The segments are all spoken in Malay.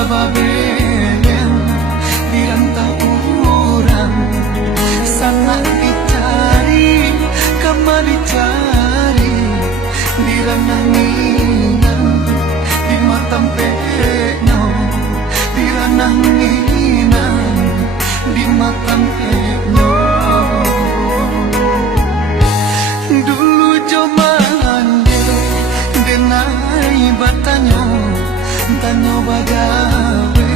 tungga babelen dirantau orang sana dicari kama dicari diranah nginang di matam peno diranah nginang di matam peno dulu joman denai batanyo tanyo bagawe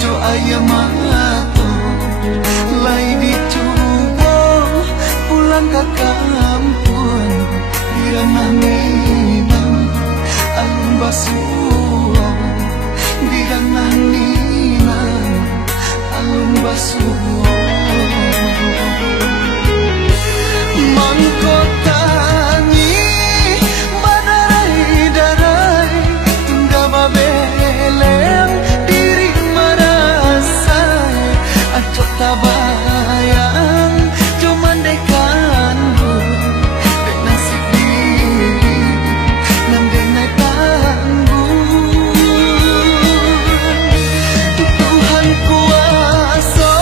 jo ayamato lai dicoba pulang ke kampung diranah minang alun basuh diranah minang alun basuh mangkotangi badarai-darai tungga babeleng diri marasai acok tabayang cuman dekan dek nasib diri nan denai tanggung Tuhan kuasa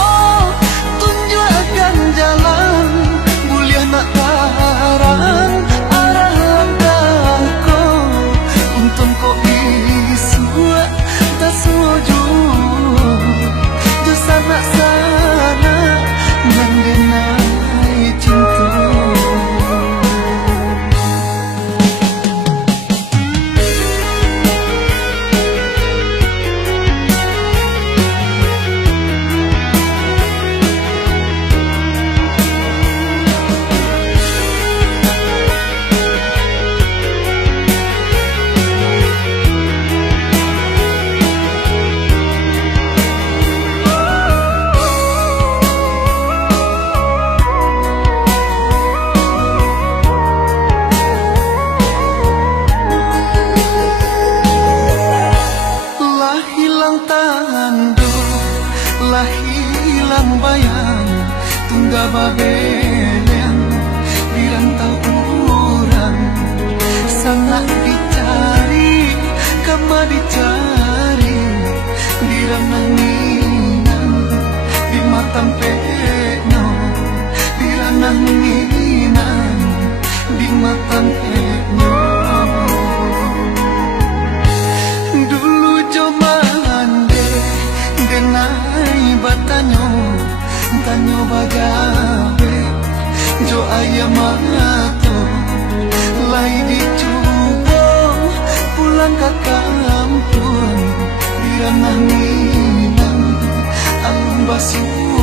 tunjukkan jalan mulia nak tarang arah dako untung ko isua tak setuju sana sana mengenai cinta lah hilang bayang tungga babelen dirantau orang sana dicari kama dicari diranah minang di matam peno diranah minang di matam peno dulu joman denai batanyo tanyo bagawe jo ayamato lai dicoba pulang ke kampung diranah minang alun basuh